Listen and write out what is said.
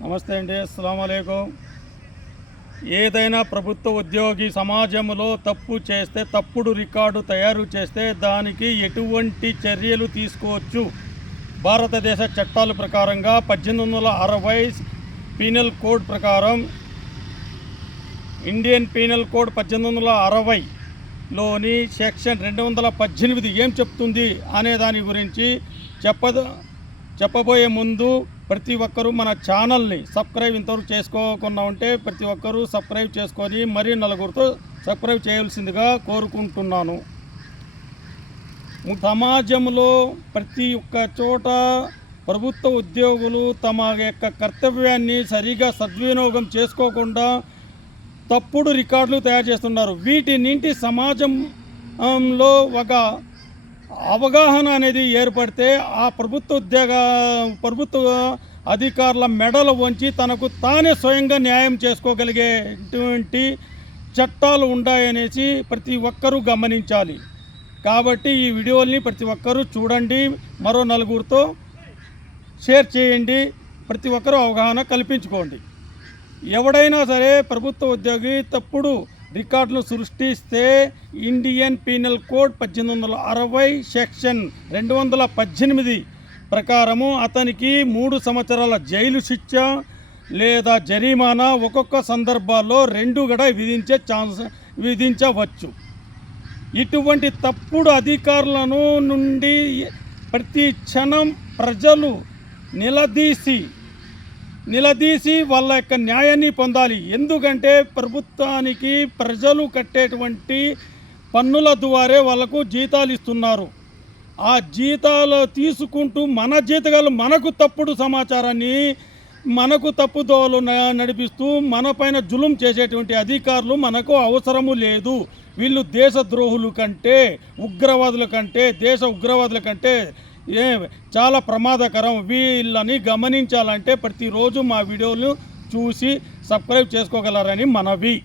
నమస్తే అండి అస్సలం అయికం ఏదైనా ప్రభుత్వ ఉద్యోగి సమాజంలో తప్పు చేస్తే తప్పుడు రికార్డు తయారు చేస్తే దానికి ఎటువంటి చర్యలు తీసుకోవచ్చు? భారతదేశ చట్టాల ప్రకారంగా పద్దెనిమిది వందల అరవై పీనల్ కోడ్ ప్రకారం ఇండియన్ పీనల్ కోడ్ పద్దెనిమిది వందల అరవైలోని సెక్షన్ రెండు వందల పద్దెనిమిది ఏం చెప్తుంది అనే దాని గురించి చెప్పద చెప్పబోయే ముందు ప్రతి ఒక్కరూ మన ఛానల్ని సబ్స్క్రైబ్ ఇంతవరకు చేసుకోకుండా ఉంటే ప్రతి ఒక్కరూ సబ్స్క్రైబ్ చేసుకొని మరీ నలుగురితో సబ్స్క్రైబ్ చేయవలసిందిగా కోరుకుంటున్నాను. సమాజంలో ప్రతి ఒక్క చోట ప్రభుత్వ ఉద్యోగులు తమ యొక్క కర్తవ్యాన్ని సరిగా సద్వినియోగం చేసుకోకుండా తప్పుడు రికార్డులు తయారు చేస్తున్నారు. వీటినింటి సమాజంలో ఒక అవగాహన అనేది ఏర్పడితే ఆ ప్రభుత్వ ఉద్యోగ ప్రభుత్వ అధికారుల మెడలు వంచి తనకు తానే స్వయంగా న్యాయం చేసుకోగలిగేటువంటి చట్టాలు ఉన్నాయనేసి ప్రతి ఒక్కరూ గమనించాలి. కాబట్టి ఈ వీడియోల్ని ప్రతి ఒక్కరూ చూడండి మరో నలుగురితో షేర్ చేయండి ప్రతి ఒక్కరూ అవగాహన కల్పించుకోండి. ఎవడైనా సరే ప్రభుత్వ ఉద్యోగి తప్పుడు రికార్డులు సృష్టిస్తే ఇండియన్ పీనల్ కోడ్ పద్దెనిమిది వందల అరవై సెక్షన్ రెండు వందల పద్దెనిమిది ప్రకారము అతనికి మూడు సంవత్సరాల జైలు శిక్ష లేదా జరిమానా ఒక్కొక్క సందర్భాల్లో రెండు కూడా విధించే ఛాన్స్ విధించవచ్చు. ఇటువంటి తప్పుడు అధికారులను నుండి ప్రతి క్షణం ప్రజలు నిలదీసి నిలదీసి వాళ్ళ యొక్క న్యాయాన్ని పొందాలి. ఎందుకంటే ప్రభుత్వానికి ప్రజలు కట్టేటువంటి పన్నుల ద్వారే వాళ్ళకు జీతాలు ఇస్తున్నారు. ఆ జీతాలు తీసుకుంటూ మన జీతగాలు మనకు తప్పుడు సమాచారాన్ని మనకు తప్పుదోవలు న- నడిపిస్తూ మన పైన జులుం చేసేటువంటి అధికారులు మనకు అవసరము లేదు. వీళ్ళు దేశద్రోహుల కంటే ఉగ్రవాదుల కంటే దేశ ఉగ్రవాదుల కంటే ఏ చాలా ప్రమాదకరం. వీళ్ళని గమనించాలంటే ప్రతిరోజు మా వీడియోలు చూసి సబ్స్క్రైబ్ చేసుకోగలరని మనవి.